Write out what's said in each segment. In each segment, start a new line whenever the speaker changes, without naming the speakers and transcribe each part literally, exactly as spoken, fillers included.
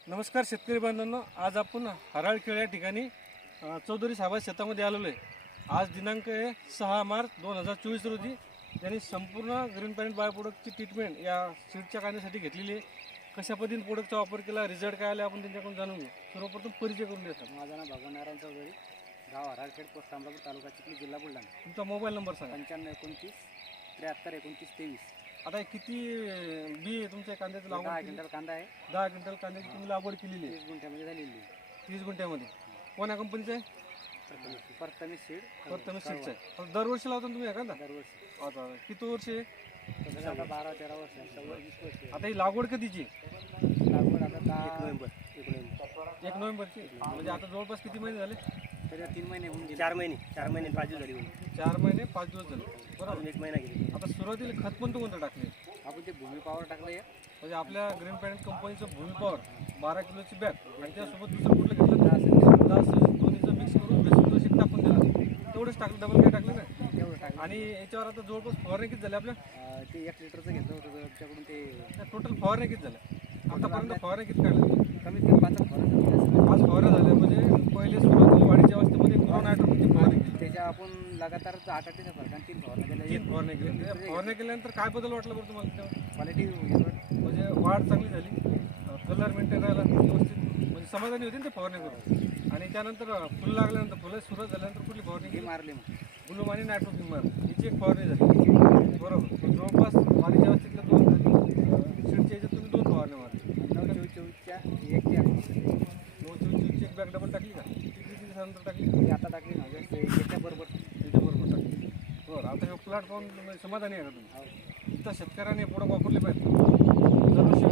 नमस्कार शेतकरी बांधवांनो, आज आपण हराळखेड या ठिकाणी अ, चौधरी साहेब शेतामध्ये आलेलो आहे। आज दिनांक आहे सहा मार्च दोन हजार चोवीस रोजी त्यांनी संपूर्ण ग्रीन पॅरेंट बायो प्रोडक्टची ट्रीटमेंट या सीडच्या काढण्यासाठी घेतलेली आहे। कशा पद्धतीने प्रोडक्टचा वापर केला, रिझल्ट काय आले आपण त्यांच्याकडून जाणून घेऊ। सर्वप्रथम परिचय करून देतात।
माझं नाव भगवान नारायण चौधरी, गाव हराळखेड, पोस्ट अमरापूर, तालुका चिखली, जिल्हा बुलढाणा।
तुमचा मोबाईल नंबर सांगा।
पंच्याण्णव एकोणतीस त्र्याहत्तर एकोणतीस तेवीस।
आता हे किती अ, बी आहे तुमच्या कांद्याचं
दहा
लागवड?
क्विंटल कांदा आहे,
दहा क्विंटल कांद्याची तुम्ही लागवड केलेली आहे
तीस गुंठ्यामध्ये झालेली आहे।
तीस गुंठ्यामध्ये। कोण्या कंपनीचं आहे?
प्रथमेश सीड,
प्रथमेश सीडचं आहे। आता दरवर्षी लावता तुम्ही एखादा?
दरवर्षी।
आता किती वर्ष आहे?
तसं आता बारा तेरा वर्ष आहे, सव्वा वीस वर्ष आहे।
आता ही लागवड कधीची आहे?
लागवड आता दहा नोव्हेंबर एक नोव्हेंबर
एक नोव्हेंबरची। म्हणजे आता जवळपास किती महिने झाले?
तरी तीन महिने होऊन गेले। चार महिने चार महिने पाच दिवस झाली,
चार महिने पाच दिवस झाले, बरोबर।
अजून एक महिना गेली।
आता सुरुवातीला खत कोणतं कोणतं टाकले?
आपण ते भूमी पॉवर टाकलं,
म्हणजे आपल्या ग्रीन पॅरेंट कंपनीचं भूमी पॉवर बारा किलोची बॅग आणि त्यासोबत दुसरं कुठलं घेतलं?
दहा सव्वीस
दहा सव्वीस दोन्हीचं मिक्स करून बेसन शेत टाकून दिलं, तेवढंच टाकलं, डबल काही टाकलं नाही।
तेवढं टाकलं।
आणि याच्यावर आता जवळपास फवारणी किती झाले आपल्या?
अं, ते एक लिटरचं घेतलं होतं आमच्याकडून, ते
टोटल फवारणी किती झाल्या आतापर्यंत? फवारणी किती काढल्या?
कमीत कमी पाच फवारणी
पाच फवारण्या झाल्या। म्हणजे पहिले सुरुवातीला वाढीच्या अवस्थेमध्ये पुन्हा नायट्रोजनची फवारणी केली,
त्याच्या आपण लगातार आठ आठ फरकान तीन फवारण्या केल्या।
तीन फवारणी केली। त्या फवारणी केल्यानंतर काय बदल वाटला बरं तुम्हाला त्याच्यावर?
क्वालिटी
म्हणजे वाढ चांगली झाली, कलर मेंटेन राहिला व्यवस्थित, म्हणजे समाधानी होती ना ते फवारणी करून। आणि त्यानंतर फुलं लागल्यानंतर, फुलं सुरुवात झाल्यानंतर कुठली फवारणी
हे
केली?
मारले मग
गुलूम आणि नायट्रोजन मार याची एक फवारणी झाली, बरोबर। तर जवळपास वाढीच्या अवस्थेतल्या दोन झाली, सीडच्या याच्यात तुम्ही दोन फवारण्या मारली।
नऊ चोवीस चोवीसच्या एक ते आठ
दोन चोवीस चोवीसची एक बॅग डबल टाकली का? ती किती दिवसानंतर टाकली?
ती आता टाकली माझ्या त्याच्याबरोबर
त्याच्याबरोबर टाकली, बरं। आता हे प्लॉट पाहून तुम्ही समाधानी आहे का तुम्ही? इथं शेतकऱ्याने प्रोडक्ट वापरले पाहिजे दरवर्षी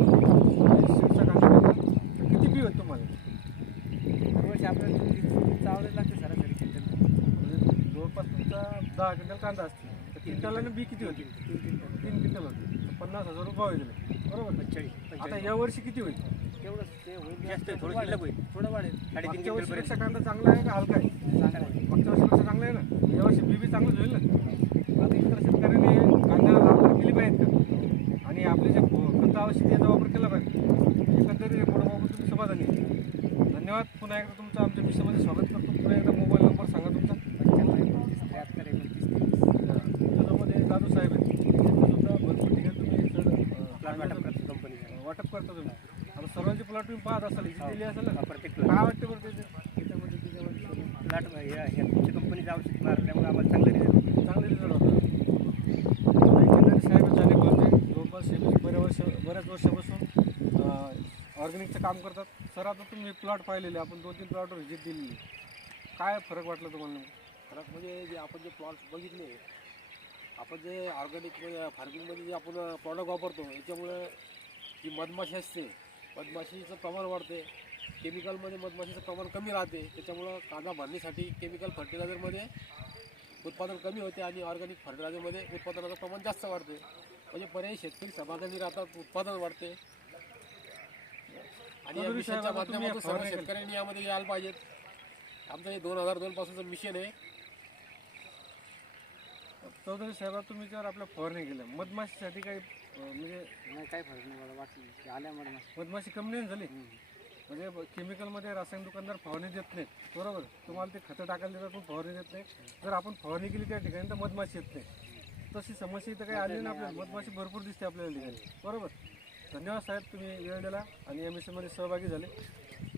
सीडच्या काढण्यासाठी। किती बी होत तुम्हाला?
दरवर्षी आपल्याला चावले लागते सरासरी क्विंटल,
म्हणजे जवळपास तुमचा दहा क्विंटल कांदा असतील तर क्विंटलाने बी किती होती?
तीन क्विंटल
तीन क्विंटल होती, तर पन्नास हजार रुपये भाव दिले, बरोबर।
पंचेचाळीस
आता यावर्षी किती होईल?
तेवढंच ते होईल, जास्त थोडं शिल्लक होईल, थोडं वाढेल। साडेतीन
मागच्या
क्विंटल
वर्षीपेक्षा कांदा चांगला आहे का हलका आहे?
चांगलं आहे।
मागच्या वर्षीपेक्षा चांगला आहे ना? यावर्षी बी बी चांगलंच होईल ना? आता इतर शेतकऱ्यांनी कांद्याला लागवड केली पाहिजे का? आणि आपले जे खत आवश्यक याचा वापर केला पाहिजे। एकंदरीत हे प्रोडक्ट वापरून तुम्ही समाधानी आहे। धन्यवाद। पुन्हा एकदा तुमचं आमच्या मिशनमध्ये स्वागत करतो। पुन्हा एकदा मोबाईल नंबर सांगा तुमचा।
पंच्याण्णव एकोणतीस त्र्याहत्तर एकोणतीस तेवीस।
तुमच्यासोबत दादू साहेब आहेत, त्यांच्यासुद्धा भरपूर ठिकाणी तुम्ही सर
प्लॉट वाटप करतो कंपनी,
वाटप करता तुम्ही। आता सर्वांची प्लॉट तुम्ही पाहत असाल, इथे दिली असेल ना?
प्रत्येक
काय वाटते बरं त्याचे त्याच्यामध्ये त्याच्यामध्ये
प्लॉट ह्या तुमच्या कंपनीचं औषध मारल्यामुळे आम्हाला चांगलं रिझल्ट
चांगले रिझल्ट होता? एकंदरीत साहेब झाले पाहिजे, जवळपास हे बऱ्याच वर्ष बऱ्याच वर्षापासून ऑर्गॅनिकचं काम करतात। सर आता तुम्ही प्लॉट पाहिलेले, आपण दोन तीन प्लॉटवर व्हिजिट दिलेली, काय फरक वाटला तुम्हाला?
फरक म्हणजे जे आपण जे प्लॉट बघितले, आपण जे ऑर्गॅनिक फार्मिंगमध्ये जे आपण प्रॉडक्ट वापरतो याच्यामुळे जी मधमाशी असते, मधमाशीचं प्रमाण वाढते। केमिकलमध्ये मधमाशीचं प्रमाण कमी राहते, त्याच्यामुळं कांदा भरण्यासाठी केमिकल फर्टिलायझरमध्ये उत्पादन कमी होते आणि ऑर्गॅनिक फर्टिलायझरमध्ये उत्पादनाचं प्रमाण जास्त वाढते। म्हणजे पर्यायी शेतकरी समाधानी राहतात, उत्पादन वाढते। आणि या मिशनच्या माध्यमातून सर्व शेतकऱ्यांनी यामध्ये यायला पाहिजेत। आमचं हे दोन हजार दोन पासूनचं मिशन आहे।
चौधरी साहेब, तुम्ही जर आपल्या फवारणी केल्या मधमाशीसाठी काही अं, म्हणजे
नाही, काही फरक नाही मला वाटलं आल्यामुळे
मधमाशी कमी नाही झाली? म्हणजे केमिकलमध्ये रासायनिक दुकानदार फवारणी देत नाहीत, बरोबर। तुम्हाला ते खतं टाकायला देतात पण फवारणी देत नाही। जर आपण फवारणी केली त्या ठिकाणी तर मधमाशी येत नाही। तशी समस्या इथं काही आली ना आपल्याला? मधमाशी भरपूर दिसते आपल्याला ठिकाणी, बरोबर। धन्यवाद साहेब, तुम्ही वेळ दिला आणि या मिशनमध्ये सहभागी झाले।